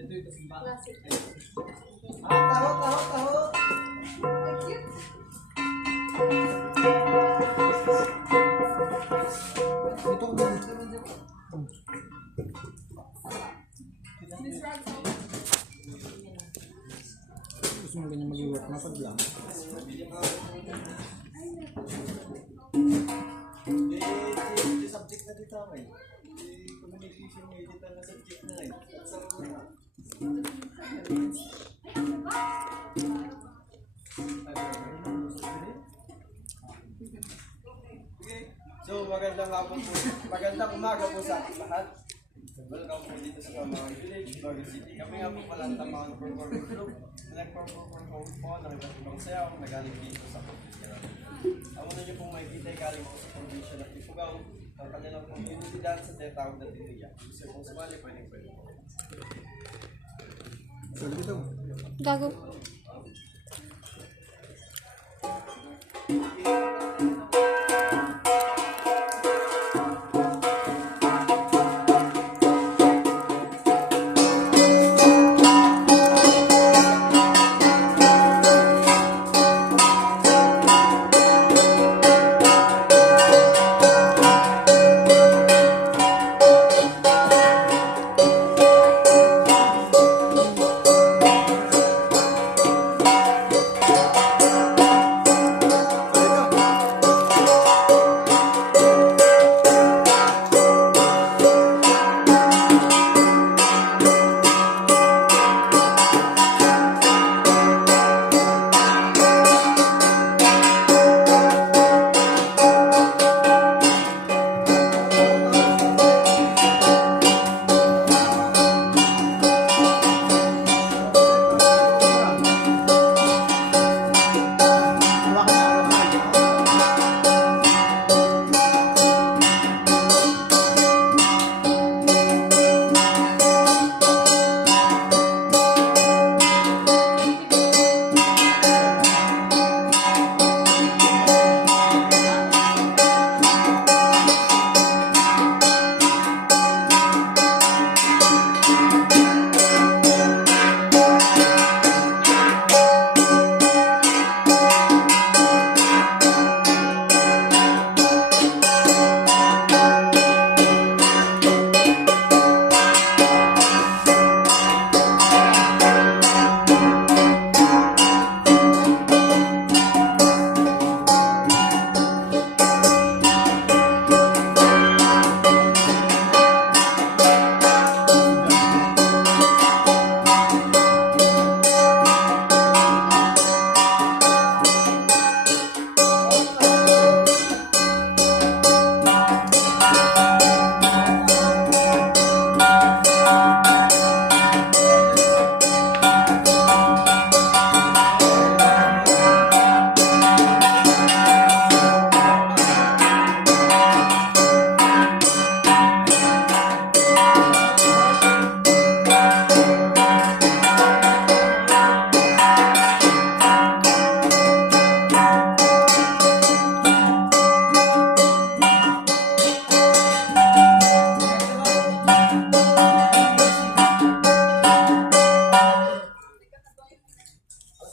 Classic. Taho, taho, taho. Ito ko din. Gusto mo ganyan mag-iwak na pag lang. Subject na dito ako eh. Communication may dito na subject na eh. So magandang hapon po. Magandang umaga po sa ating lahat. Welcome po dito sa Tamangan Village, Baguio City. Kami nga po pala ang Tamangan Performing Group. Nag-perform po ng iba't ibang sayaw na galing dito sa probinsya. Ang una niyo pong makikita ay galing po sa probinsya ng Ifugao. Ang kanilang community dance sa tinatawag na Titiya. Gusto pong sumali, pwede po. Gago.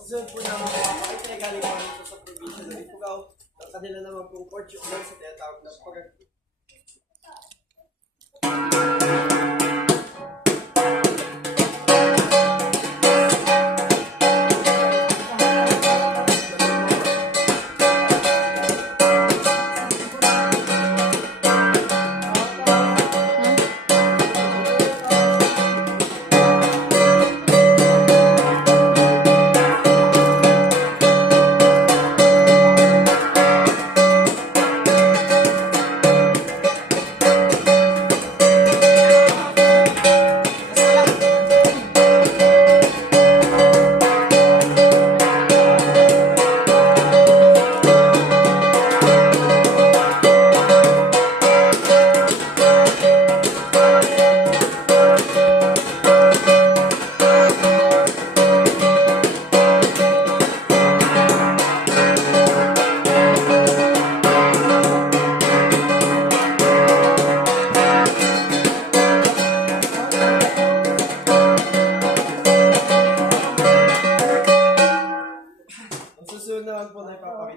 Susunod po naman mga makikita ay galing po dito sa probinsya ng Ifugao. Ang kanila naman pong Portuguese dance sa tinatawag na pag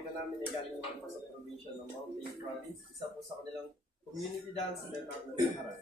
iba namin ay galing naman po sa probinsya ng Mountain Province. Isa po sa kanilang community dance na namin nakaraan.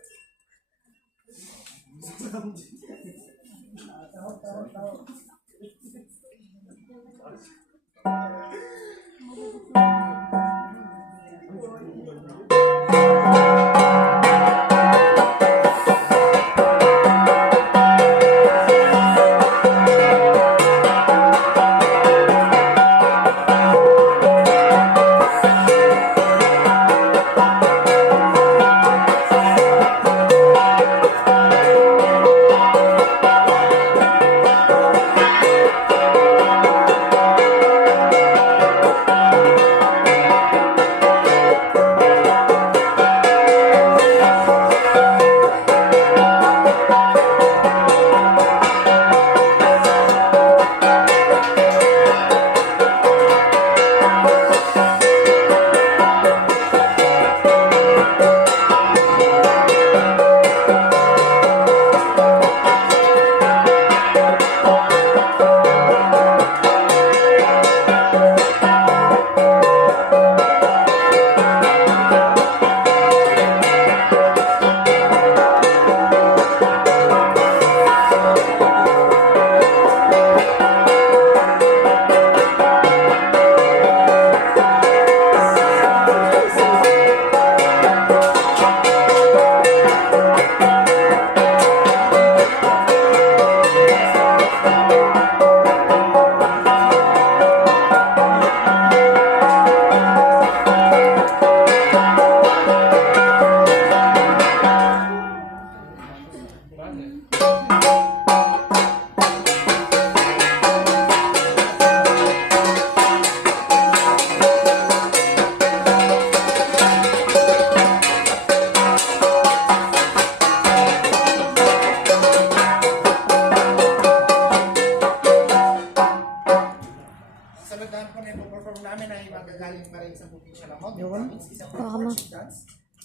perform namin ay magagaling pa rin sa probinsya ng Mountain Province, isang worship dance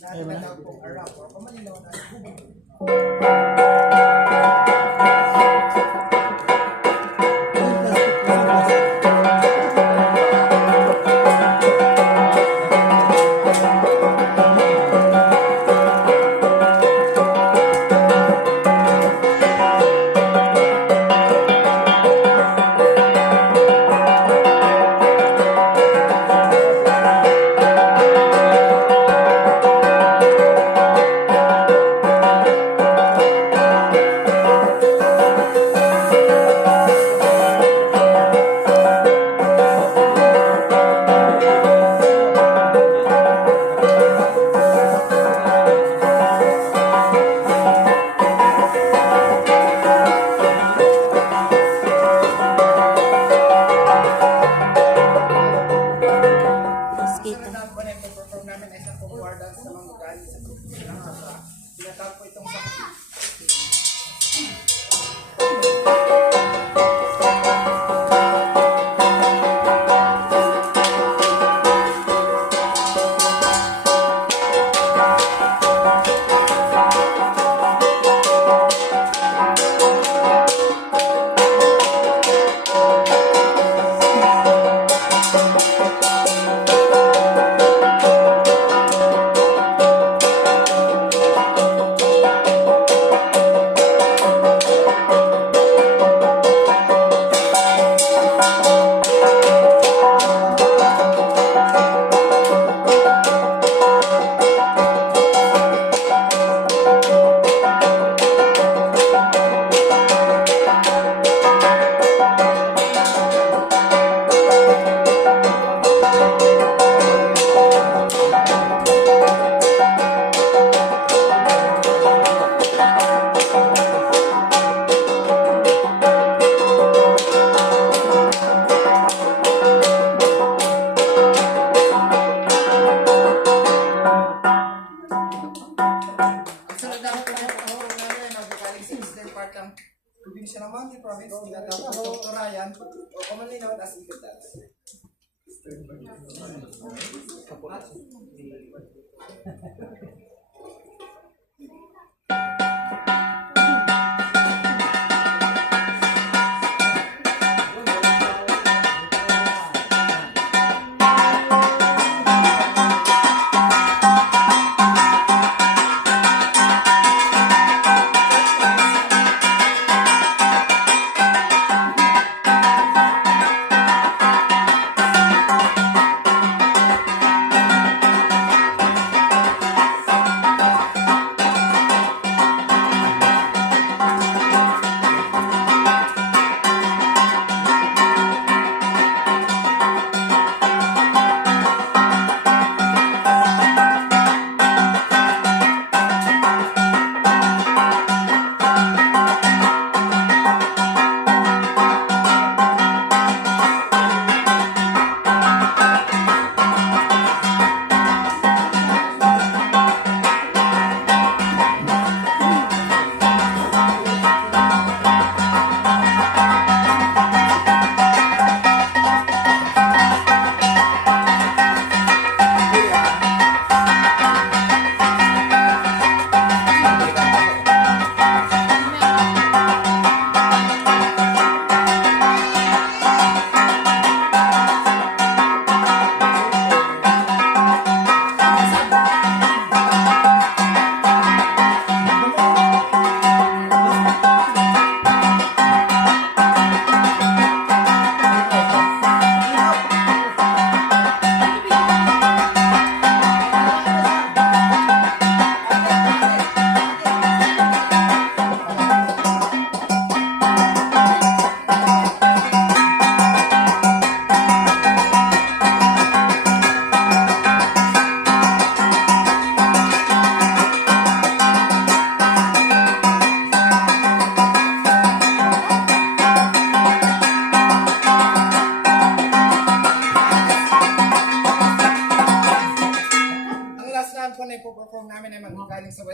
na tinatawag pong Arap or Kamalinaw na Hubog. Perform namin ay isang war dance na manggagaling sa probinsya ng Sabah. Tinatawag po itong sakit. Probinsya ng Mountain Province, tinatawag po itong Turayan o commonly known as Ikot Dance.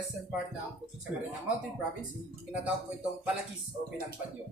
western part ng probinsya Marinang Mountain Province, tinatawag po itong Palakis o Pinagpadyo.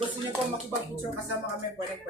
Gusto niyo po makipag-picture kasama kami, pwede.